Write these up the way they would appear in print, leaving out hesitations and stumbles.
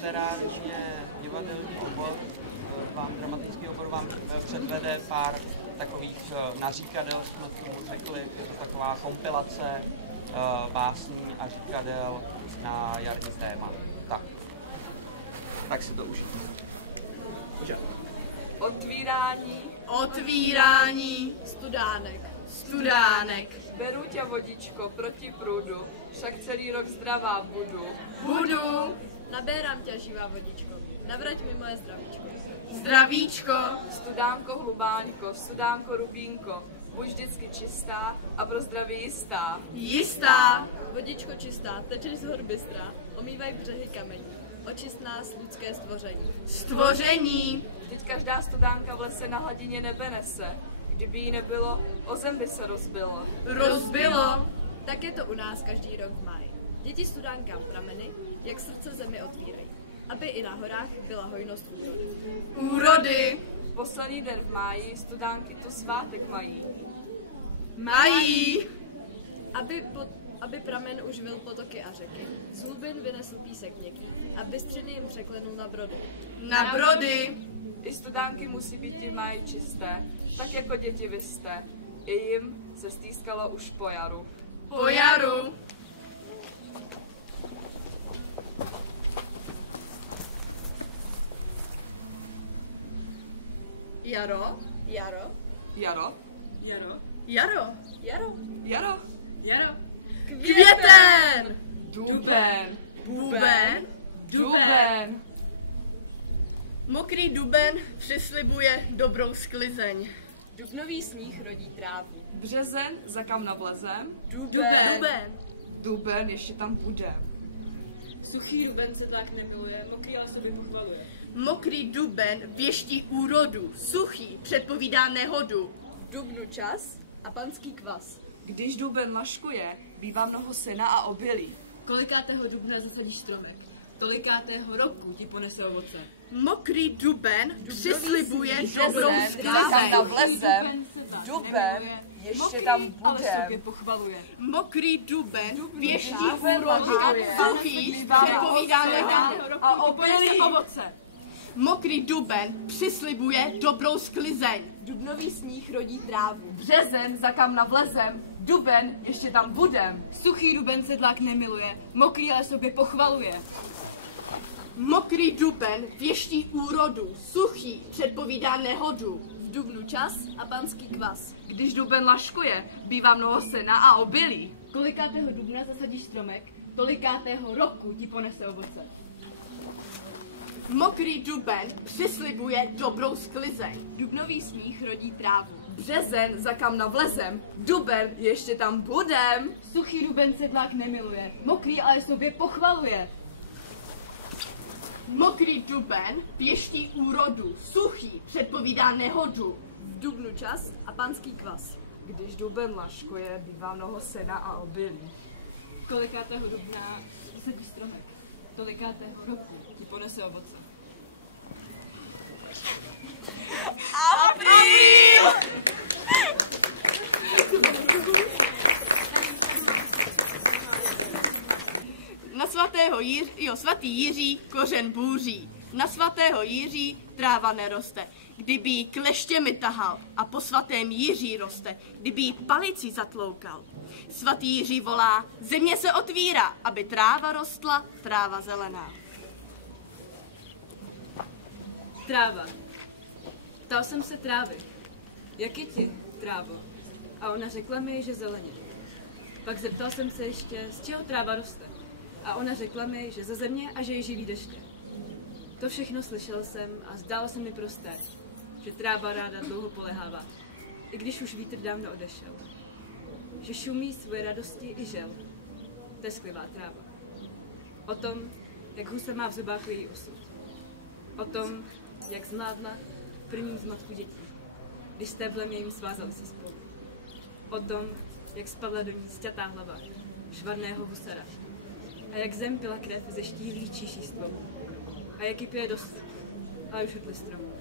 literárně divadelní obor, dramatický obor vám předvede pár takových naříkadel, jsme tomu řekli. Je to taková kompilace básní a říkadel na jarní téma. Tak si to užijte. Otvírání, studánek. Beru tě vodičko proti průdu, však celý rok zdravá budu. Nabérám tě, živá vodičko, navrať mi moje Zdravíčko. Studánko hlubánko, studánko rubínko, buď vždycky čistá a pro zdraví jistá. Vodičko čistá, tečeš z hor bystrá, omývaj břehy kamení, očist nás lidské Stvoření. Vždyť každá studánka v lese na hladině nebe nese. Kdyby jí nebylo, o zem by se Rozbilo. Tak je to u nás každý rok v máji. Děti studánkám prameny, jak srdce zemi otvírají, aby i na horách byla hojnost Úrody. Poslední den v máji studánky tu svátek mají. Aby pramen uživil potoky a řeky, z hlubin vynesl písek měkký a bystřiny jim překlenul Na brody. I studánky musí být v máji čisté, tak jako děti vy jste. I jim se stýskalo už po jaru. Jaro. Květen. Duben. Mokrý duben přislibuje dobrou sklizeň. Dubnový sníh rodí trávu. Březen, za kam navlezem. Duben, ještě tam budem. Suchý duben se tak nemiluje, mokrý ale sobě pochvaluje. Mokrý duben věští úrodu, suchý předpovídá nehodu. V dubnu čas a panský kvas. Když duben laškuje, bývá mnoho sena a obilí. Kolikátého dubna zasadíš stromek, tolikátého roku ti ponese ovoce. Mokrý duben přislibuje dobrou Za kam sklizeň. navlezem. Duben, ještě tam budem. Mokrý duben věští Duben úrodu, laškuje, suchý předpovídá nehodu. a obilí. Mokrý duben přislibuje dobrou sklizeň. Dubnový sníh rodí trávu. Březen, za kam navlezem. Duben, ještě tam budem. Suchý duben sedlák nemiluje, mokrý ale sobě pochvaluje. Mokrý duben věští úrodu, suchý předpovídá nehodu. V dubnu čas a panský kvas. Když duben laškuje, bývá mnoho sena a obilí. Kolikátého dubna zasadíš stromek, tolikátého roku ti ponese ovoce. Mokrý duben přislibuje dobrou sklizeň. Dubnový sníh rodí trávu. Březen, za kam navlezem. Duben, ještě tam budem. Suchý duben sedlák nemiluje, mokrý ale sobě pochvaluje. Mokrý duben věští úrodu, suchý předpovídá nehodu. V dubnu čas a panský kvas. Když duben laškuje, bývá mnoho sena a obilí. Kolikátého dubna zasadíš stromek, tolikátého roku ti ponese ovoce. Apríl! Na svatý Jiří kořen bůří. Na svatého Jiří tráva neroste. Kdyby jí kleštěmi tahal a po svatém Jiří roste, kdyby jí palicí zatloukal. Svatý Jiří volá, země se otvírá, aby tráva rostla, tráva zelená. Tráva. Ptal jsem se trávy, jak je ti, trávo? A ona řekla mi, že zeleně. Pak zeptal jsem se ještě, z čeho tráva roste. A ona řekla mi, že ze země a že je živý deště. To všechno slyšel jsem a zdálo se mi prosté, že tráva ráda dlouho polehává, i když už vítr dávno odešel. Že šumí svoje radosti i žel. To je sklivá tráva. O tom, jak husa má v zobáku její osud. O tom, jak zmládla v prvním zmatku dětí, když stéblem jim svázali se spolu. O tom, jak spadla do ní sťatá hlava švarného husara. A jak zem pila krev ze štíhlých číší stvou. A jak ji pije dost, ale už hotli stromu.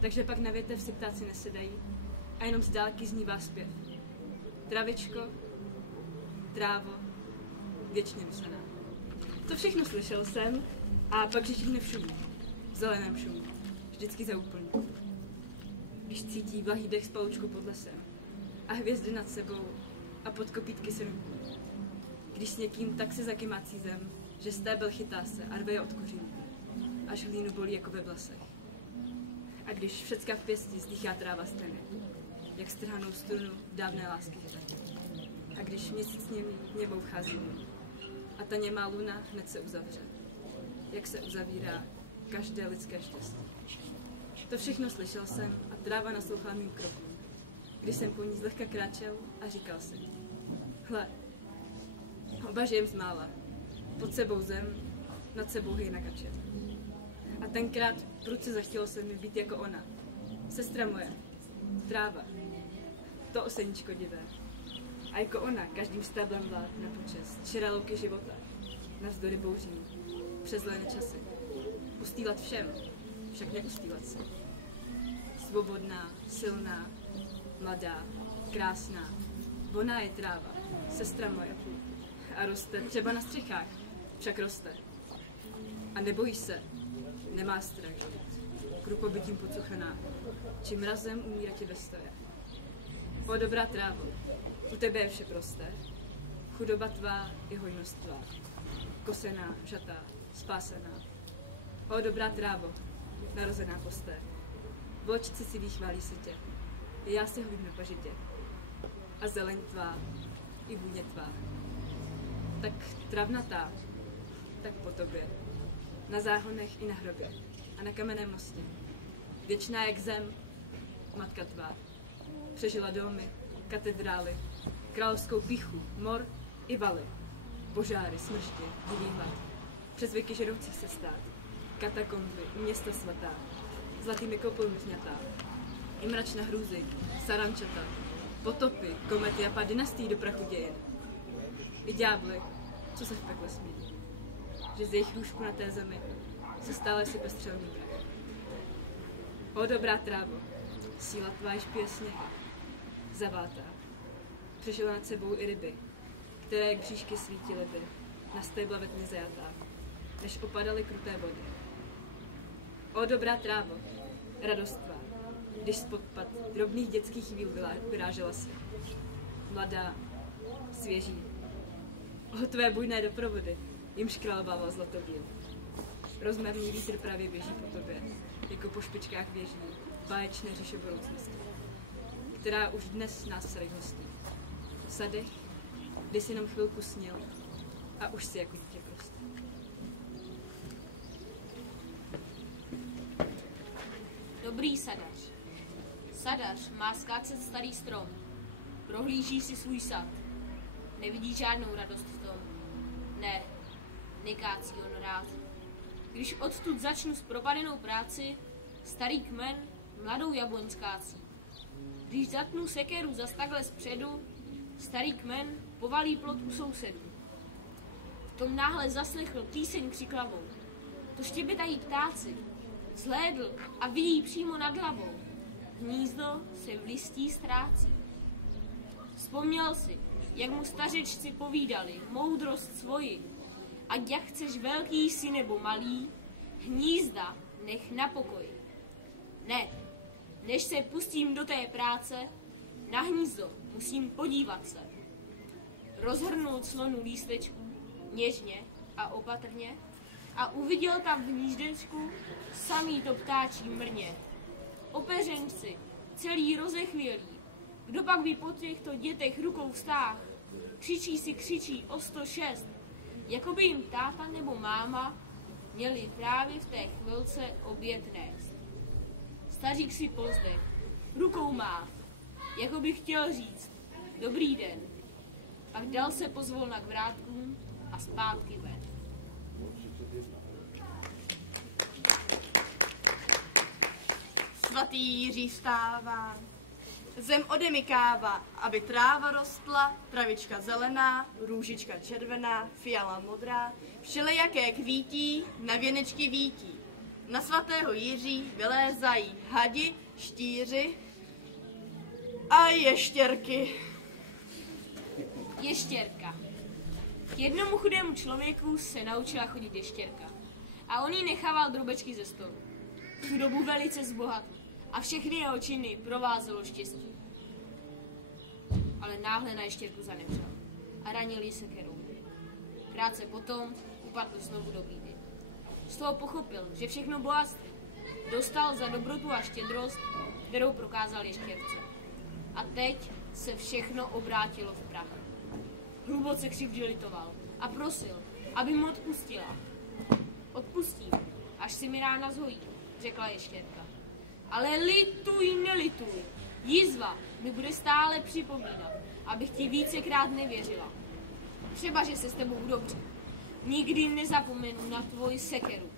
Takže pak na větev si ptáci nesedají a jenom z dálky znívá zpěv. Travičko, trávo, věčně vysaná. To všechno slyšel jsem A pak řešíme v šumu, v zeleném šumu, vždycky za úplný. Když cítí vlahý dech z paloučku pod lesem a hvězdy nad sebou a pod kopítky srnku. Když s někým tak se zakymácí zem, že stébel chytá se a rve je od kořínů, až hlínu bolí jako ve vlasech. A když všecka v pěsti zdýchá tráva steny, jak strhanou strunu dávné lásky hře. A když měsíc němou vchází a ta němá luna hned se uzavře, jak se uzavírá každé lidské štěstí. To všechno slyšel jsem a tráva naslouchala mým krokům, když jsem po ní zlehka kráčel a říkal si: hle, oba žijem z mála, pod sebou zem, nad sebou hejna kače. A tenkrát prudce zachtělo se mi být jako ona, sestra moje, tráva, to oseníčko divé. A jako ona každým stáblem vlád na počest, čera louky života, navzdory bouřím, přes zelené časy. Ustýlat všem, však neustýlat se. Svobodná, silná, mladá, krásná, ona je tráva, sestra moje. A roste třeba na střechách, však roste. A nebojí se, nemá strach, krupobytím pocuchaná, či mrazem umírá ti ve stoje. O dobrá trávo, u tebe je vše prosté, chudoba tvá i hojnost tvá, kosená, žatá, spásená. O dobrá trávo, narozená posté, v očci si vychválí se tě, i já si hovím na pažitě. A zeleň tvá, i vůně tvá. Tak travnatá, tak po tobě, na záhonech i na hrobě a na kamenném mostě. Věčná jak zem, matka tvá. Přežila domy, katedrály, královskou píchu, mor i valy, požáry, smrště, divý hlad, přes věky žeroucích se stát, katakomby, města svatá, zlatými koupelmi zňatá, i mračna hrůzy, sarančata, potopy, komety a pár dynastií do prachu dějin. I ďábly, co se v pekle smí, že z jejich růžku na té zemi se stále sype střelný prach. O dobrá trávo, síla tvá již pije sněhy, zavátá. Přežila nad sebou i ryby, které jak bříšky svítily by, na stébla ve tmě zajatá, než opadaly kruté vody. O dobrá trávo, radost tvá, když spod pad drobných dětských chvíl vyrážela si. Mladá, svěží. O tvé bujné doprovody, jimž královával zlatobíl. Rozmerný vítr právě běží po tobě, jako po špičkách věží, báječné říše budoucnosti, která už dnes nás sadech hostí. V sadech, kdy jsi jenom chvilku snil a už si jako dítě prostě. Dobrý sadař. Sadař má skácet starý strom. Prohlíží si svůj sad. Nevidí žádnou radost v tom. Ne, nekácí on rád. Když odtud začnu s propadenou práci, starý kmen mladou jabloň skácí. Když zatnu sekeru zas takhle zpředu, starý kmen povalí plot u sousedů. V tom náhle zaslechl píseň křiklavou. To štěbetají ptáci. Zhlédl a vidí přímo nad hlavou. Hnízdo se v listí ztrácí. Vzpomněl si, jak mu stařečci povídali moudrost svoji. Ať jak chceš velký jsi nebo malý, hnízda nech na pokoji. Ne, než se pustím do té práce, na hnízdo musím podívat se. Rozhrnul clonu lístečku, něžně a opatrně, a uviděl tam v hnízdečku samý to ptáčí mrně. Opeřenci, celý rozechvělý, kdo pak by po těchto dětech rukou vztáh, křičí o 106, jako by jim táta nebo máma měli právě v té chvilce oběd nést. Stařík si pozdech, rukou máv, jako by chtěl říct dobrý den, pak dal se pozvolna k vrátkům a zpátky ven. Svatý Jiří vstává, zem odemykává, aby tráva rostla, travička zelená, růžička červená, fiala modrá, všelijaké kvítí, na věnečky vítí. Na svatého Jiří vylézají hadi, štíři a ještěrky. Ještěrka. K jednomu chudému člověku se naučila chodit ještěrka. a on jí nechával drobečky ze stolu. V tu dobu velice zbohatl a všechny jeho činy provázelo štěstí. Ale náhle na ještěrku zanevřel a ranil ji sekerou. Krátce potom upadl znovu do bídy. Z toho pochopil, že všechno bohatství dostal za dobrotu a štědrost, kterou prokázal ještěrce. A teď se všechno obrátilo v prach. Hluboce křivdy litoval a prosil, aby mu odpustila. Odpustím, až si mi rána zhojí, řekla ještěrka. Ale lituj, nelituj. Jizva mi bude stále připomínat, abych ti vícekrát nevěřila. Třeba, že se s tebou udobří. Nikdy nezapomenu na tvoji sekeru.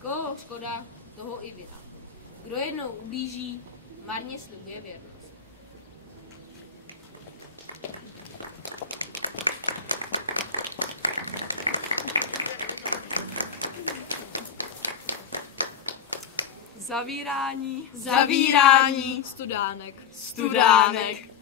Koho škoda, toho i vina. Kdo jednou ublíží, marně slibuje věrnost. Zavírání. Zavírání. Studánek. Studánek.